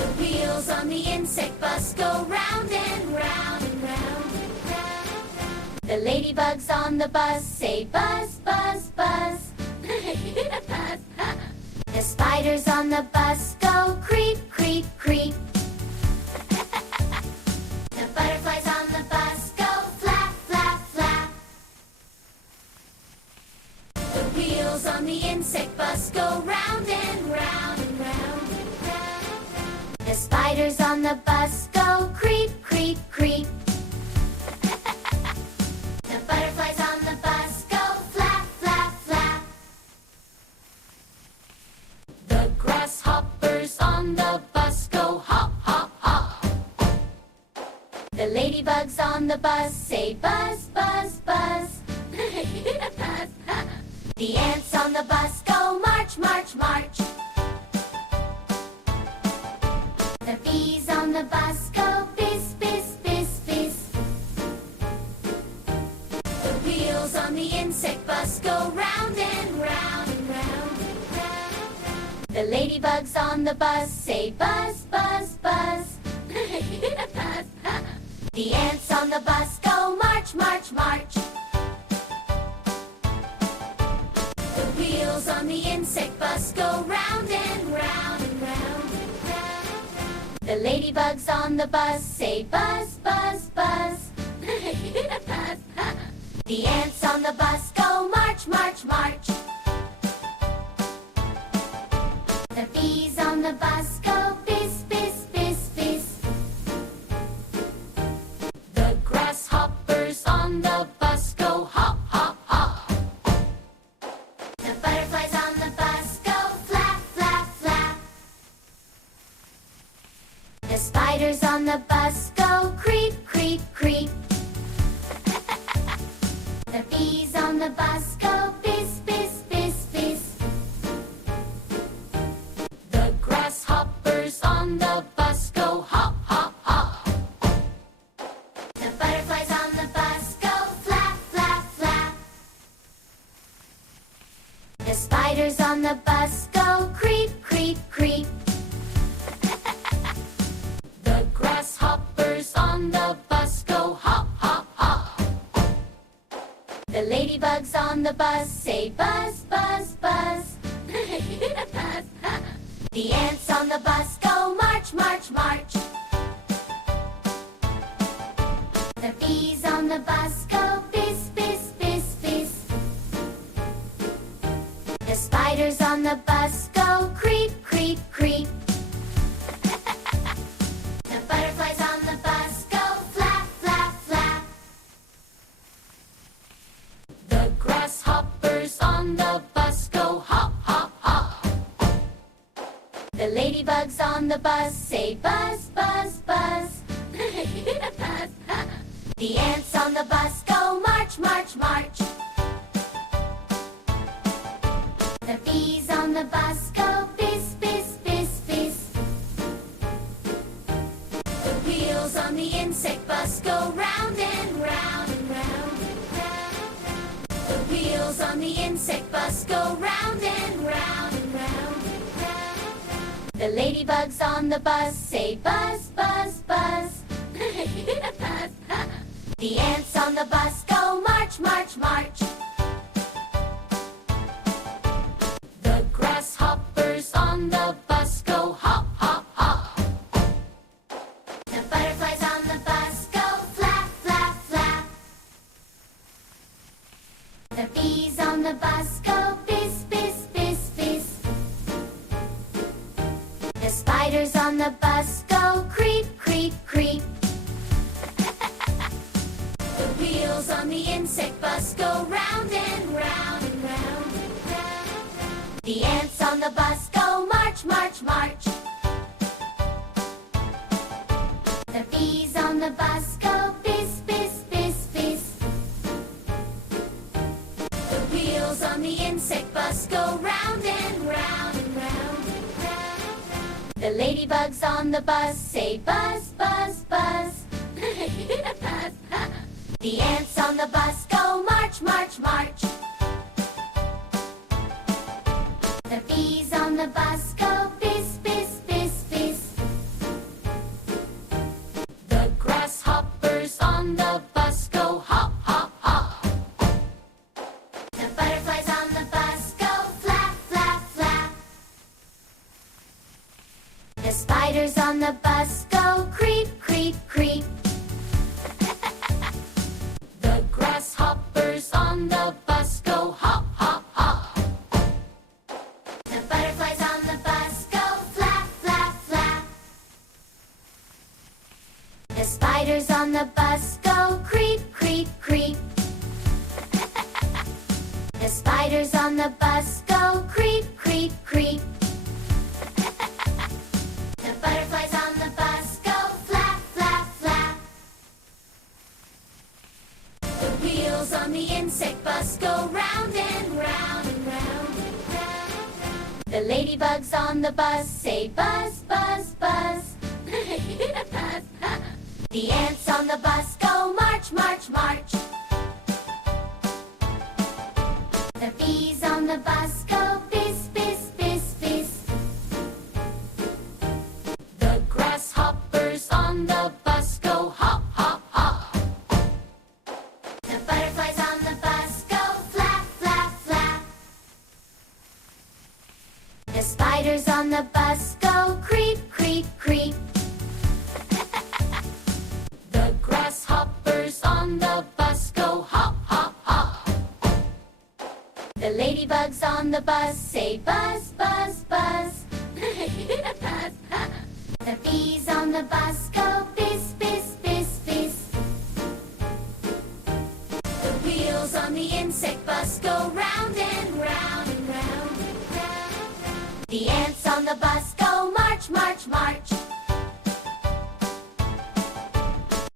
The wheels on the insect bus go round and round and round. The ladybugs on the bus say buzz, buzz, buzz. The spiders on the bus go creep, creep, creep. The butterflies on the bus go flap, flap, flap. The wheels on the insect bus go round and round and round. The spiders on the bus go creep, creep, creep. The butterflies on the bus go flap, flap, flap. The grasshoppers on the bus go hop, hop, hop. The ladybugs on the bus say buzz, buzz, buzz. The ants on the bus go march, march, march. The bees on the bus go bizz, bizz, bizz, bizz. The wheels on the insect bus go round and round and round. The ladybugs on the bus say buzz, buzz, buzz. The ants on the bus go march, march, march. The wheels on the insect bus go round and round and round. The ladybugs on the bus say buzz, buzz, buzz. The ants on the bus go march, march, march. The bees on the bus go bizz, bizz, bizz, bizz. The grasshoppers on the bus go hop, hop, hop. The butterflies on the bus go flap, flap, flap. The spiders on the bus go creep, creep, creep. The bees on the bus go bizz, bizz, bizz, bizz. The grasshoppers on the bus go hop, hop, hop. The butterflies on the bus go flap, flap, flap. The spiders on the bus go creep, creep, creep. The grasshoppers on the bus go hop, hop, hop. The ladybugs on the bus say buzz, buzz, buzz. The ants on the bus go march, march, march. The bees on the bus go bizz, bizz, bizz, bizz. The spiders on the bus go creep, creep, creep. The butterflies on the bus go flap, flap, flap. The grasshoppers on the bus go hop, hop, hop. The ladybugs on the bus say buzz, buzz, buzz. The ants on the bus go march, march, march. The bees on the bus go bizz, bizz, bizz, bizz. The wheels on the insect bus go round and round and round. The wheels on the insect bus go round and round and round. The ladybugs on the bus say buzz, buzz, buzz. The ants on the bus go march, march, march. The grasshoppers on the bus go hop, hop, hop. The butterflies on the bus go flap, flap, flap. The bees on the bus go bizz, bizz, bizz, bizz. The spiders on the bus go creep, creep, creep. The wheels on the insect bus go round and round and round. The ants on the bus go march, march, march. The bees on the bus go bizz, bizz, bizz, bizz. The wheels on the insect bus go round and round and round. The ladybugs on the bus say buzz, buzz, buzz. The ants on the bus go march, march, march. The bees on the bus go bizz, bizz, bizz, bizz. The spiders on the bus go creep, creep, creep. The grasshoppers on the bus go hop, hop, hop. The butterflies on the bus go flap, flap, flap. The spiders on the bus go creep, creep, creep. The spiders on the bus go creep, creep, creep. The butterflies on the bus go flap, flap, flap. The wheels on the insect bus go round and round and round. The ladybugs on the bus say buzz, buzz, buzz. The ants on the bus go march, march, march. The bees on the bus go piss, piss, piss, piss. The grasshoppers on the bus go hop, hop, hop. The butterflies on the bus go flap, flap, flap. The spiders on the bus go creep, creep, creep. The grasshoppers on the bus go hop, hop, hop. The ladybugs on the bus say buzz, buzz, buzz. The bees on the bus go